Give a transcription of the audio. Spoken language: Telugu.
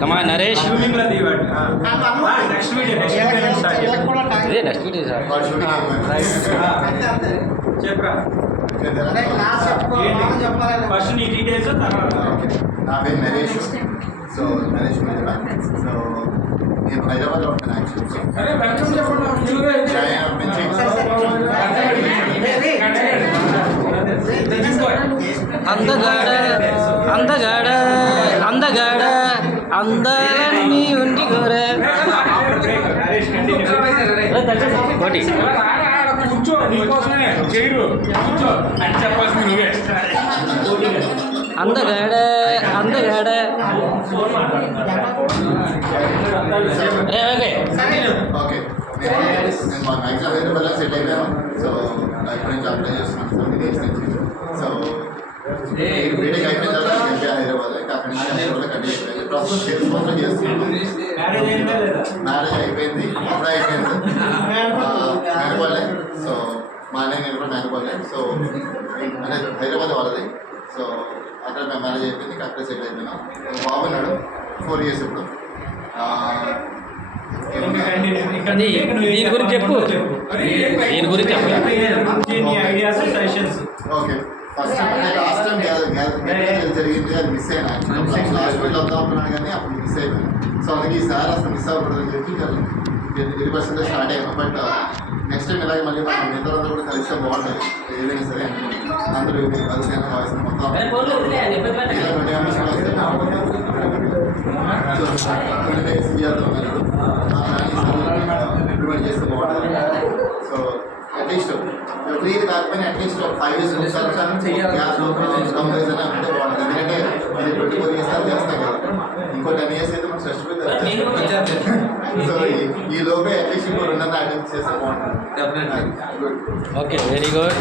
కమా నరేష్ నెక్స్ట్ వీడియో ఇదే నెక్స్ట్ వీడియో సార్ చెప్పరా ఫస్ట్ నీ డీటెయిల్స్ తర్వాత నా పేరు నరేష్. సో నరేష్ మీద సో నేను హైదరాబాద్లో ఉంటాను యాక్చువల్లీ. అందగాడ అందగాడ అందగాడ అందాలన్నీ ఉండి కోరే ఒకటి కూర్చో నీకోసమే చేయరు కూర్చో అని చెప్పాల్సింది నువ్వే. అందగాడ అందగాడ ఓకే ఓకే నేను మా మ్యాక్సిమం హైదరాబాద్లో సెట్ అయిపోయాను. సో ఇక్కడ నుంచి అప్లై చేస్తున్నాను 7 days నుంచి. సో బీటెక్ అయిపోయిన తర్వాత ఎంపీ హైదరాబాద్ అక్కడ నుంచి హైదరాబాద్లో కంటిన్యూ అయిపోయింది. ప్రస్తుతం సేల్స్ మాత్రం చేస్తున్నాను. మ్యారేజ్ అయిపోయింది, అప్పుడే అయిపోయింది. మేనపాలే. సో మా అన్నయ్య నేను కూడా మేనపాలే. సో అంటే హైదరాబాద్ వాళ్ళది. సో అక్కడ మేము మ్యారేజ్ అయిపోయింది, అక్కడే సెటిల్ అయిపోయినాం. బాబు ఉన్నాడు 4 years ఇప్పుడు. దీని గురించి చెప్పు, దీని గురించి చెప్పు. ఓకే ఫస్ట్ లాస్ట్ టైం జరిగింది, అది మిస్ అయినా. లాస్ట్ వీక్ వద్దాం అనుకున్నాను కానీ అప్పుడు మిస్ అయిపోయాను. సో అందుకే ఈసారి అసలు మిస్ అవ్వకూడదని చెప్పి 20% స్టార్ట్ అయ్యాను. బట్ నెక్స్ట్ టైం ఇలాగే మళ్ళీ మనం మిగతాలందరూ కూడా కలిస్తే బాగుంటుంది. ఏదైనా సరే అందరూ కలిసి వాయిస్ మొత్తం 20 members వస్తే బాగుంటుంది. సీఆర్తో ఉన్నారు ఆ ప్లాన్ ఇంప్లిమెంట్ చేస్తే బాగుంటుంది. సో అట్లీస్ట్ ఫ్రీగా కాకపోయినా అట్లీస్ట్ 5 years గ్యాస్ కంపెనీస్ అని అంటే బాగుంటుంది. ఎందుకంటే ఇది 24 years చేస్తాం కదా, ఇంకో 10 years అయితే మనం సర్టిఫికేట్. సో ఈ లోపే అట్లీస్ట్ ఇంకో 2 ఐటమ్స్ చేస్తే బాగుంటుంది. Okay very good.